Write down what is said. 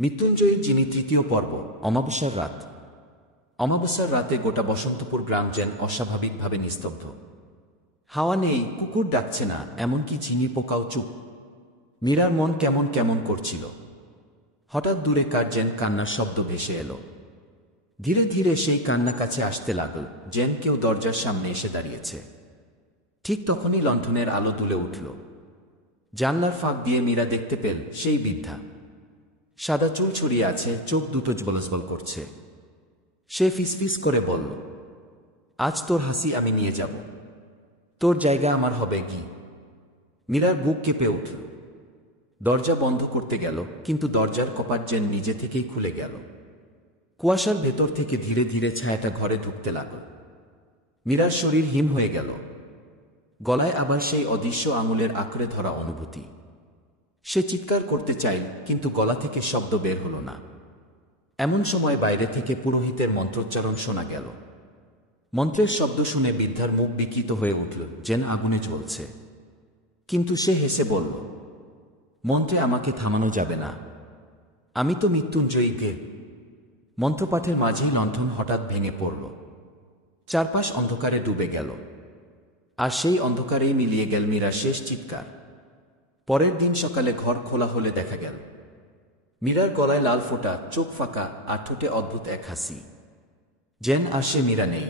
মৃত্যুঞ্জয়ীর যিনি তৃতীয় পর্ব। অমাবস্যার রাত। অমাবস্যার রাতে গোটা বসন্তপুর গ্রাম যেন অস্বাভাবিকভাবে নিস্তব্ধ। হাওয়া নেই, কুকুর ডাকছে না, এমনকি চিনি পোকাও চুপ। মীরার মন কেমন কেমন করছিল। হঠাৎ দূরে কার যেন কান্নার শব্দ ভেসে এলো। ধীরে ধীরে সেই কান্না কাছে আসতে লাগল, যেন কেউ দরজার সামনে এসে দাঁড়িয়েছে। ঠিক তখনই লণ্ঠনের আলো দুলে উঠল। জানলার ফাঁক দিয়ে মীরা দেখতে পেল সেই বৃদ্ধা। সাদা চুল ছড়িয়ে আছে, চোখ দুটো জ্বলজ্বল করছে। সে ফিসফিস করে বলল, আজ তোর হাসি আমি নিয়ে যাব, তোর জায়গা আমার হবে কি। মীরার বুক কেঁপে উঠল। দরজা বন্ধ করতে গেল, কিন্তু দরজার কপাট যেন নিজে থেকেই খুলে গেল। কুয়াশার ভেতর থেকে ধীরে ধীরে ছায়াটা ঘরে ঢুকতে লাগল। মীরার শরীর হিম হয়ে গেল। গলায় আবার সেই অদৃশ্য আঙুলের আঁকড়ে ধরা অনুভূতি। সে চিৎকার করতে চাইল, কিন্তু গলা থেকে শব্দ বের হল না। এমন সময় বাইরে থেকে পুরোহিতের মন্ত্রোচ্চারণ শোনা গেল। মন্ত্রের শব্দ শুনে বৃদ্ধার মুখ বিকৃত হয়ে উঠল, যেন আগুনে জ্বলছে। কিন্তু সে হেসে বলল, মন্ত্রে আমাকে থামানো যাবে না, আমি তো মৃত্যুঞ্জয়ী দেব। মন্ত্রপাঠের মাঝেই লণ্ঠন হঠাৎ ভেঙে পড়ল। চারপাশ অন্ধকারে ডুবে গেল। আর সেই অন্ধকারেই মিলিয়ে গেল মীরার শেষ চিৎকার। পরের দিন সকালে ঘর খোলা হলে দেখা গেল মীরার গলায় লাল ফোঁটা, চোখ ফাঁকা, আর ঠোঁটে অদ্ভুত এক হাসি। যেন আর সে মীরা নেই।